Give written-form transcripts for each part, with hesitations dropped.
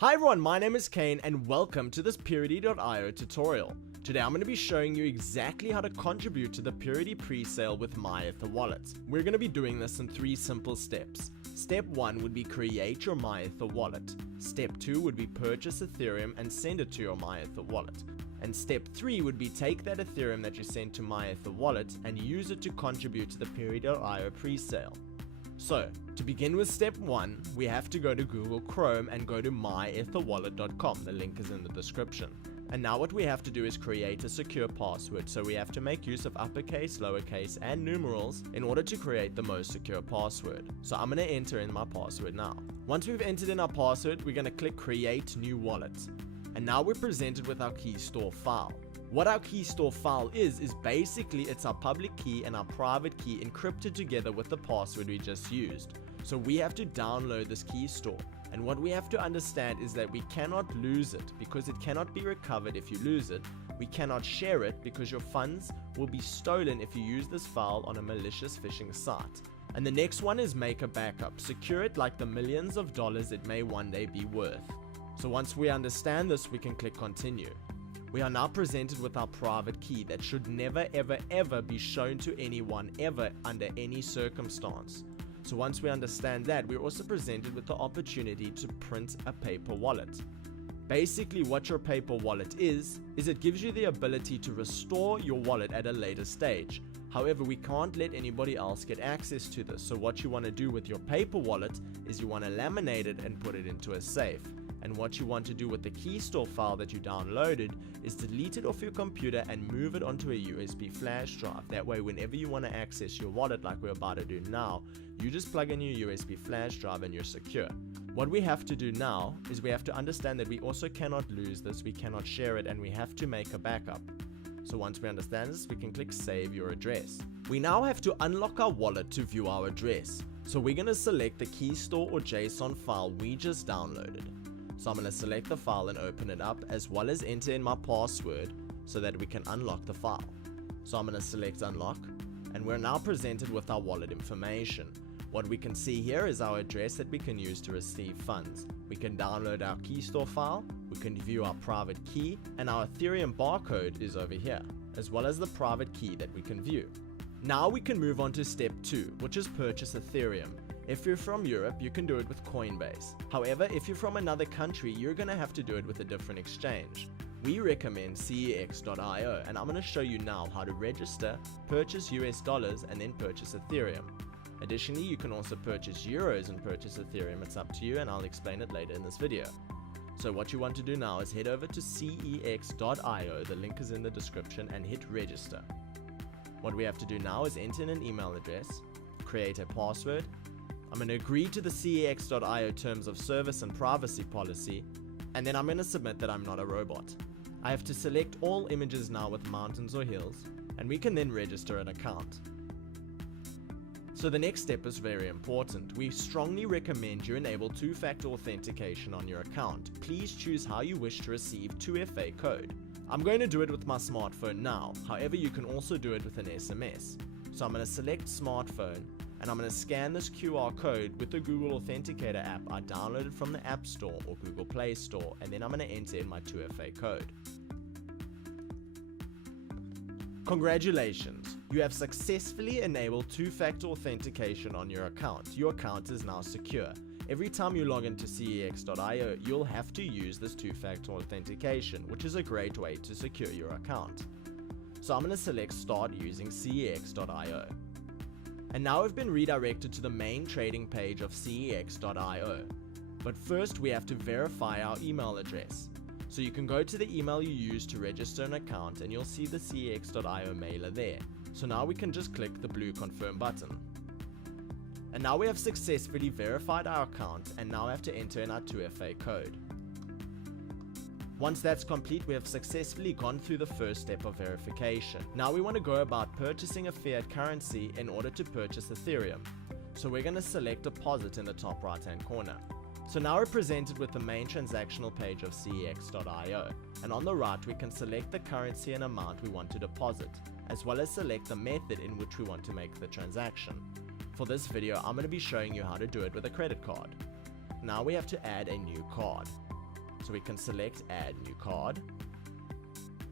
Hi everyone, my name is Kane and welcome to this Peerity.io tutorial. Today I'm going to be showing you exactly how to contribute to the Peerity presale with MyEtherWallet. We're going to be doing this in 3 simple steps. Step 1 would be create your MyEtherWallet. Step 2 would be purchase Ethereum and send it to your MyEtherWallet. And step 3 would be take that Ethereum that you sent to MyEtherWallet and use it to contribute to the Peerity.io presale. So, to begin with step 1, we have to go to Google Chrome and go to myetherwallet.com, the link is in the description. And now what we have to do is create a secure password, so we have to make use of uppercase, lowercase and numerals in order to create the most secure password. So I'm going to enter in my password now. Once we've entered in our password, we're going to click create new wallet. And now we're presented with our key store file. What our key store file is basically it's our public key and our private key encrypted together with the password we just used. So we have to download this key store, and what we have to understand is that we cannot lose it because it cannot be recovered if you lose it. We cannot share it because your funds will be stolen if you use this file on a malicious phishing site. And the next one is make a backup. Secure it like the millions of dollars it may one day be worth. So once we understand this, we can click continue. We are now presented with our private key that should never ever be shown to anyone ever under any circumstance. So once we understand that, we're also presented with the opportunity to print a paper wallet. Basically what your paper wallet is it gives you the ability to restore your wallet at a later stage. However, we can't let anybody else get access to this, so what you want to do with your paper wallet is you want to laminate it and put it into a safe. And what you want to do with the key store file that you downloaded is delete it off your computer and move it onto a USB flash drive. That way, whenever you want to access your wallet like we're about to do now, you just plug in your USB flash drive and you're secure. What we have to do now is we have to understand that we also cannot lose this, we cannot share it, and we have to make a backup. So once we understand this, we can click save your address. We now have to unlock our wallet to view our address. So we're going to select the key store or JSON file we just downloaded. So I'm going to select the file and open it up, as well as enter in my password so that we can unlock the file. So I'm going to select unlock, and we're now presented with our wallet information. What we can see here is our address that we can use to receive funds. We can download our key store file, we can view our private key, and our Ethereum barcode is over here, as well as the private key that we can view. Now we can move on to step 2, which is purchase Ethereum. If you're from Europe, you can do it with Coinbase. However, if you're from another country, you're going to have to do it with a different exchange. We recommend cex.io, and I'm going to show you now how to register, purchase US dollars, and then purchase Ethereum. Additionally, you can also purchase euros and purchase Ethereum. It's up to you, and I'll explain it later in this video. So what you want to do now is head over to cex.io, the link is in the description, and hit register. What we have to do now is enter in an email address, create a password. I'm going to agree to the cex.io terms of service and privacy policy, and then I'm going to submit that I'm not a robot. I have to select all images now with mountains or hills, and we can then register an account. So the next step is very important. We strongly recommend you enable 2-factor authentication on your account. Please choose how you wish to receive 2FA code. I'm going to do it with my smartphone now, however you can also do it with an SMS. So I'm going to select smartphone, and I'm going to scan this QR code with the Google Authenticator app I downloaded from the App Store or Google Play Store, and then I'm going to enter in my 2FA code. Congratulations! You have successfully enabled 2-factor authentication on your account. Your account is now secure. Every time you log into cex.io, you'll have to use this 2-factor authentication, which is a great way to secure your account. So I'm going to select start using cex.io. And now we've been redirected to the main trading page of cex.io. But first we have to verify our email address. So you can go to the email you used to register an account and you'll see the cex.io mailer there. So now we can just click the blue confirm button. And now we have successfully verified our account, and now we have to enter in our 2FA code. Once that's complete, we have successfully gone through the first step of verification. Now we want to go about purchasing a fiat currency in order to purchase Ethereum. So we're going to select deposit in the top right hand corner. So now we're presented with the main transactional page of cex.io, and on the right we can select the currency and amount we want to deposit, as well as select the method in which we want to make the transaction. For this video, I'm going to be showing you how to do it with a credit card. Now we have to add a new card. So we can select add new card.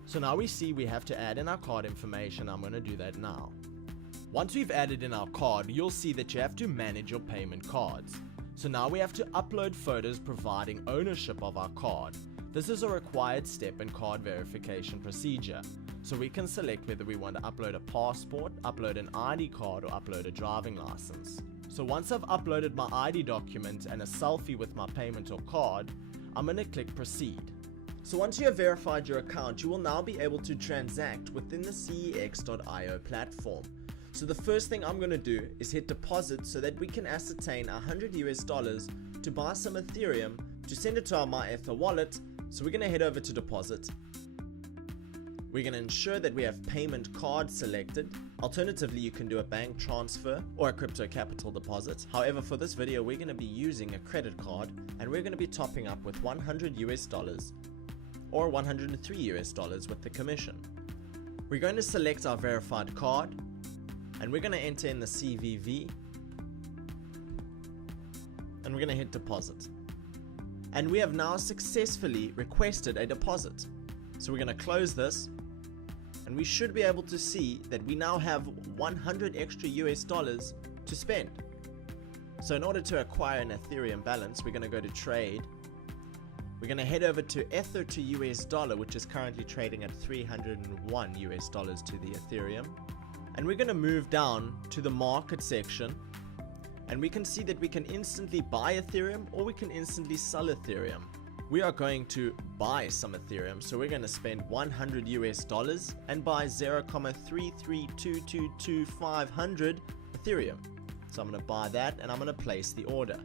So now we see we have to add in our card information. I'm going to do that now. Once we've added in our card, you'll see that you have to manage your payment cards. So now we have to upload photos providing ownership of our card. This is a required step in card verification procedure. So we can select whether we want to upload a passport, upload an ID card, or upload a driving license. So once I've uploaded my ID document and a selfie with my payment or card, I'm going to click proceed. So once you have verified your account, you will now be able to transact within the cex.io platform. So the first thing I'm going to do is hit deposit so that we can ascertain $100 to buy some Ethereum to send it to our MyEtherWallet. So we're going to head over to deposit. We're going to ensure that we have payment card selected. Alternatively, you can do a bank transfer or a crypto capital deposit. However, for this video, we're going to be using a credit card and we're going to be topping up with $100 or $103 with the commission. We're going to select our verified card and we're going to enter in the CVV and we're going to hit deposit. And we have now successfully requested a deposit. So we're going to close this and we should be able to see that we now have 100 extra US dollars to spend. So in order to acquire an Ethereum balance, we're going to go to trade. We're going to head over to Ether to US dollar, which is currently trading at 301 US dollars to the Ethereum. And we're going to move down to the market section and we can see that we can instantly buy Ethereum or we can instantly sell Ethereum. We are going to buy some Ethereum, so we're going to spend 100 US dollars and buy 0.332222500 Ethereum. So I'm going to buy that and I'm going to place the order.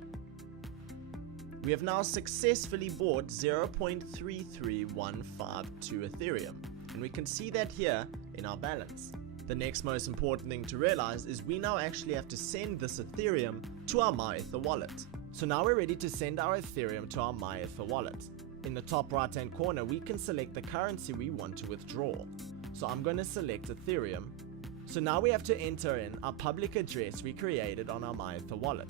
We have now successfully bought 0.33152 Ethereum, and we can see that here in our balance. The next most important thing to realize is we now actually have to send this Ethereum to our MyEtherWallet. So now we're ready to send our Ethereum to our MyEtherWallet. In the top right hand corner, we can select the currency we want to withdraw. So I'm going to select Ethereum. So now we have to enter in our public address we created on our MyEtherWallet.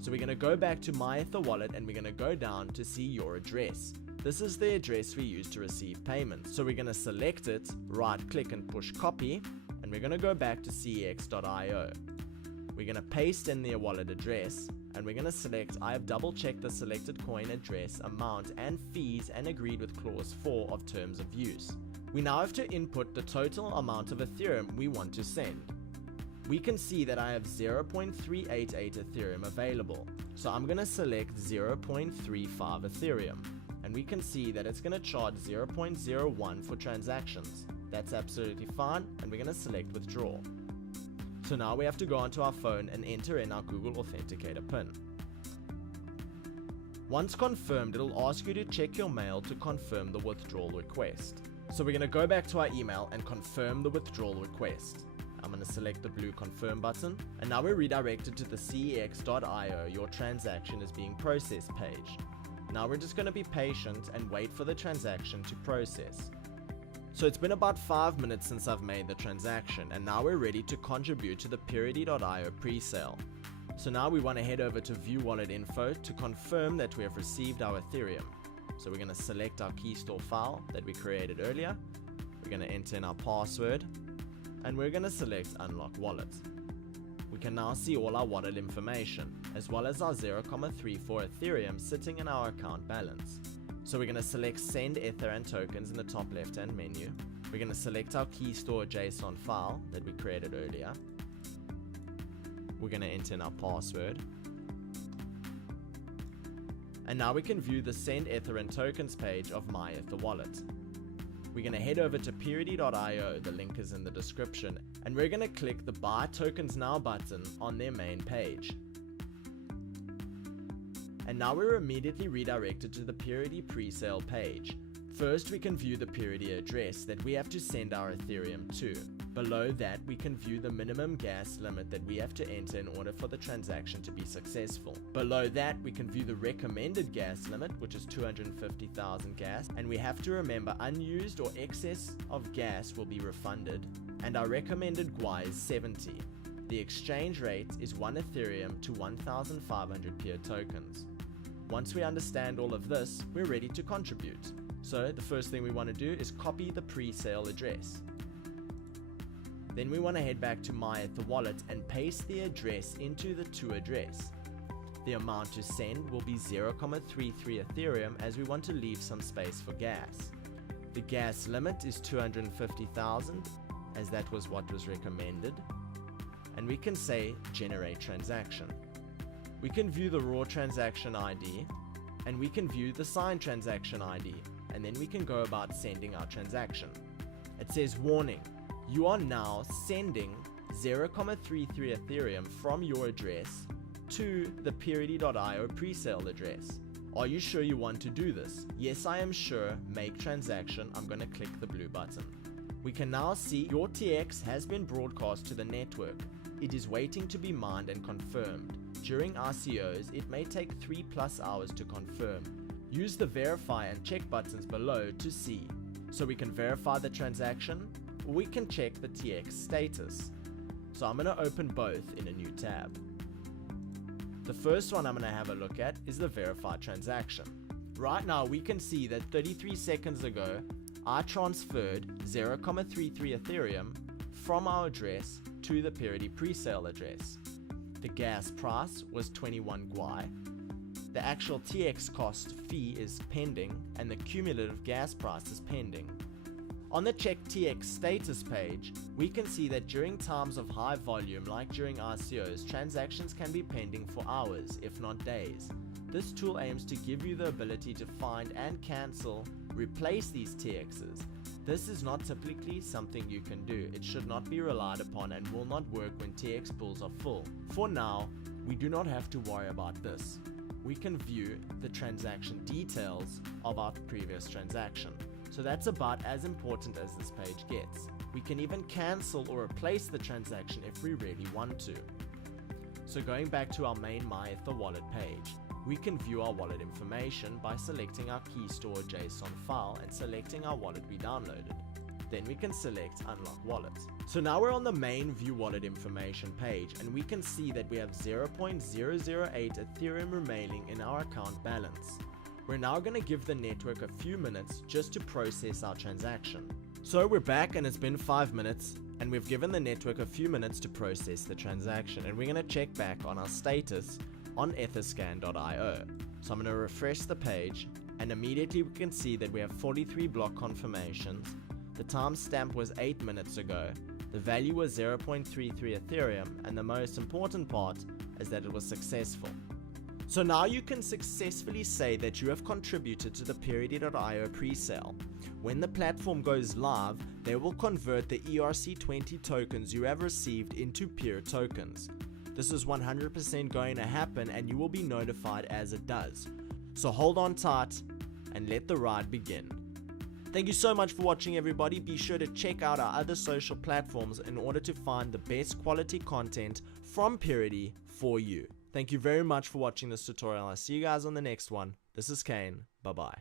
So we're going to go back to MyEtherWallet and we're going to go down to see your address. This is the address we use to receive payments. So we're going to select it, right click and push copy, and we're going to go back to cex.io. We're going to paste in the wallet address and we're going to select I have double checked the selected coin address, amount and fees and agreed with clause 4 of terms of use. We now have to input the total amount of Ethereum we want to send. We can see that I have 0.388 Ethereum available. So I'm going to select 0.35 Ethereum. And we can see that it's going to charge 0.01 for transactions. That's absolutely fine, and we're going to select withdraw. So now we have to go onto our phone and enter in our Google Authenticator PIN. Once confirmed, it'll ask you to check your mail to confirm the withdrawal request. So we're going to go back to our email and confirm the withdrawal request. I'm going to select the blue confirm button, and now we're redirected to the cex.io your transaction is being processed page. Now we're just going to be patient and wait for the transaction to process. So it's been about 5 minutes since I've made the transaction, and now we're ready to contribute to the Peerity.io presale. So now we want to head over to view wallet info to confirm that we have received our Ethereum. So we're going to select our key store file that we created earlier. We're going to enter in our password and we're going to select unlock wallet. We can now see all our wallet information as well as our 0.34 Ethereum sitting in our account balance. So we're going to select send Ether and tokens in the top left hand menu. We're going to select our key store JSON file that we created earlier. We're going to enter in our password. And now we can view the send Ether and tokens page of MyEtherWallet. We're going to head over to Peerity.io, the link is in the description, and we're going to click the buy tokens now button on their main page. And now we're immediately redirected to the Peerity presale page. First, we can view the Peerity address that we have to send our Ethereum to. Below that, we can view the minimum gas limit that we have to enter in order for the transaction to be successful. Below that, we can view the recommended gas limit, which is 250,000 gas, and we have to remember unused or excess of gas will be refunded, and our recommended GUI is 70. The exchange rate is 1 Ethereum to 1,500 Peer tokens. Once we understand all of this, we're ready to contribute. So the first thing we want to do is copy the pre-sale address. Then we want to head back to MyEtherWallet and paste the address into the to address. The amount to send will be 0.33 Ethereum, as we want to leave some space for gas. The gas limit is 250,000, as that was what was recommended. And we can say generate transaction. We can view the raw transaction ID, and we can view the signed transaction ID, and then we can go about sending our transaction. It says warning, you are now sending 0.33 Ethereum from your address to the Peerity.io presale address. Are you sure you want to do this? Yes, I am sure. Make transaction. I'm going to click the blue button. We can now see your TX has been broadcast to the network. It is waiting to be mined and confirmed. During RCOs, it may take 3+ hours to confirm. Use the verify and check buttons below to see. So we can verify the transaction, or we can check the TX status. So I'm going to open both in a new tab. The first one I'm going to have a look at is the verify transaction. Right now we can see that 33 seconds ago, I transferred 0.33 Ethereum from our address to the Peerity presale address. The gas price was 21 Gwai. The actual TX cost fee is pending, and the cumulative gas price is pending. On the check TX status page, we can see that during times of high volume, like during RCOs, transactions can be pending for hours, if not days. This tool aims to give you the ability to find and cancel, replace these TXs. This is not typically something you can do. It should not be relied upon and will not work when TX pools are full. For now, we do not have to worry about this. We can view the transaction details of our previous transaction. So that's about as important as this page gets. We can even cancel or replace the transaction if we really want to. So going back to our main MyEtherWallet page, we can view our wallet information by selecting our key store JSON file and selecting our wallet we downloaded. Then we can select Unlock Wallet. So now we're on the main View Wallet Information page, and we can see that we have 0.008 Ethereum remaining in our account balance. We're now going to give the network a few minutes just to process our transaction. So we're back and it's been 5 minutes, and we've given the network a few minutes to process the transaction, and we're going to check back on our status on etherscan.io. So I'm going to refresh the page, and immediately we can see that we have 43 block confirmations. The timestamp was 8 minutes ago. The value was 0.33 Ethereum, and the most important part is that it was successful. So now you can successfully say that you have contributed to the Peerity.io presale. When the platform goes live, they will convert the ERC20 tokens you have received into Peer tokens. This is 100% going to happen, and you will be notified as it does. So hold on tight and let the ride begin. Thank you so much for watching, everybody. Be sure to check out our other social platforms in order to find the best quality content from Peerity for you. Thank you very much for watching this tutorial. I'll see you guys on the next one. This is Kane. Bye-bye.